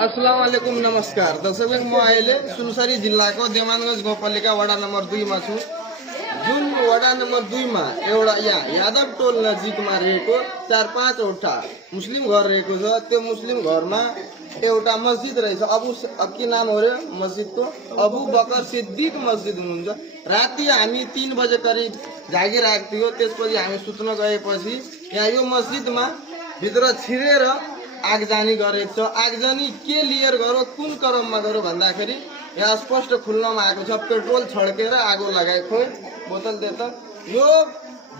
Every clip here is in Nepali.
अस्सलामुअलैकुम नमस्कार दर्शक म अहिले सुनसरी जिल्लाको देवानगञ्ज गाउँपालिका वडा नम्बर 2 मा छु। जुन वडा नम्बर 2 मा एउटा यहाँ यादव टोल नजिकमा रहेको 4-5 वटा मुस्लिम घर रहेको छ। त्यो मुस्लिम घरमा एउटा मस्जिद रहेछ। अब के नाम हो रे मस्जिदको? अबू बकर सिद्दिक मस्जिद हुनुहुन्छ। राति हामी 3 बजे करिब जागिरहेको थियो। त्यसपछि हामी सुत्न गएपछि यहाँ यो मस्जिदमा भित्र छिरेर आगजनी गरेको छ। आगजनी के लिएर गरो कुन क्रममा गरो भन्दाखेरि यहाँ स्पष्ट खुल्नमा आएको छ। पेट्रोल छड्केर आगो लगाए। खोइ बोतल दे त। यो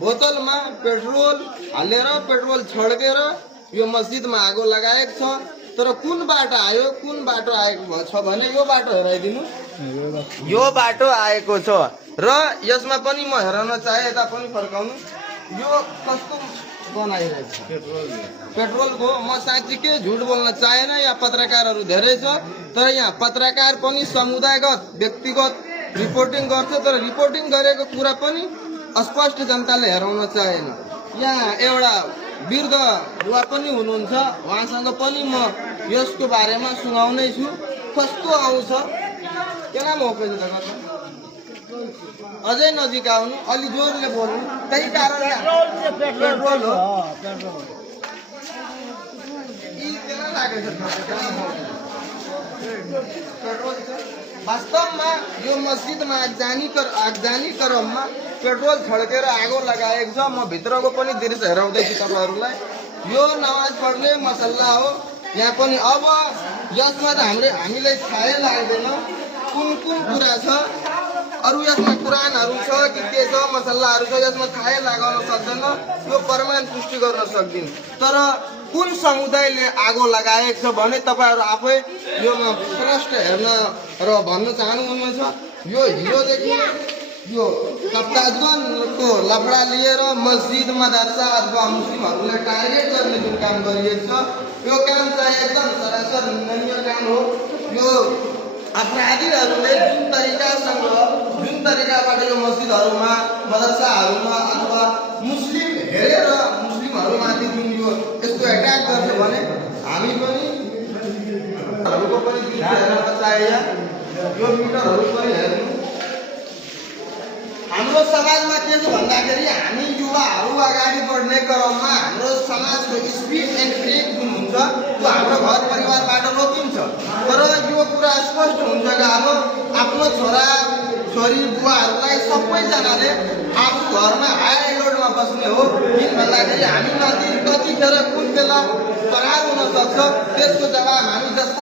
बोतलमा पेट्रोल हालेर पेट्रोल छड्केर यो मस्जिदमा आगो लगाएको छ। तर कुन बाटो आयो कुन बाटो आएको छ भने यो बाटो हेराइदिनु। यो बाटो आएको छ र यसमा पनि म हेराउन चाहे यता पनि फर्काउनु। यो कस्तो बनाइरहेछ पेट्रोलको। म साँच्चीकै झुट बोल्न चाहेन। यहाँ पत्रकारहरू धेरै छ तर यहाँ पत्रकार पनि समुदायगत व्यक्तिगत रिपोर्टिङ गर्छ तर रिपोर्टिङ गरेको कुरा पनि स्पष्ट जनताले हेराउन चाहेन। यहाँ एउटा वृद्ध बुवा पनि हुनुहुन्छ। उहाँसँग पनि म यसको बारेमा सुनाउनै छु। कस्तो आउँछ के नाम हो पैसा अझै नजिक आउनु अलि जोरले बोल्नु। त्यही कारणले पेट्रोल हो। वास्तवमा यो मस्जिदमा आगजनी क्रममा पेट्रोल छड्केर आगो लगाएको छ। म भित्रको पनि दृश्य हेराउँदैछु तपाईँहरूलाई। यो नमाज पढ्ने मसल्ला हो। यहाँ पनि अब यसमा त हामीलाई थाहै लाग्दैन कुन कुन कुरा छ। अरू यसमा कुरानहरू छ कि के छ मसल्लाहरू छ यसमा थाहै लगाउन सक्दैन। यो प्रमाण पुष्टि गर्न सक्दिन। तर कुन समुदायले आगो लगाएको छ भने तपाईँहरू आफै यो प्रश्न हेर्न र भन्न चाहनुहुनेछ। यो हिजोदेखि यो कप्ताजगञ्जको लफडा लिएर मस्जिद मदरसा अथवा मुस्लिमहरूलाई टार्गेट गर्ने जुन काम गरिएको छ यो काम चाहिँ एकदम सरासर निन्दनीय काम हो। यो अपराधीहरूले जुन तरिकाबाट यो मस्जिदहरूमा मदरसाहरूमा अथवा मुस्लिम हेरेर मुस्लिमहरूमाथि जुन यो यस्तो एट्याक गर्छ भने हामी पनि हेर्न चाहे। यो मिटरहरू पनि हेर्नु। हाम्रो समाजमा के छ भन्दाखेरि हामी युवाहरू अगाडि बढ्ने क्रममा हाम्रो समाजको स्पिड एन्ड ब्रेक जुन हुन्छ त्यो हाम्रो घर परिवारबाट रोकिन्छ। तर यो कुरा स्पष्ट हुन्छ कि आफ्नो छोरा छोरी बुवाहरूलाई सबैजनाले आफ्नो घरमा हाई एलर्टमा बस्ने हो। किन भन्दाखेरि हामी माथि कतिखेर कुन बेला प्रहार हुन सक्छ त्यसको जवाब हामी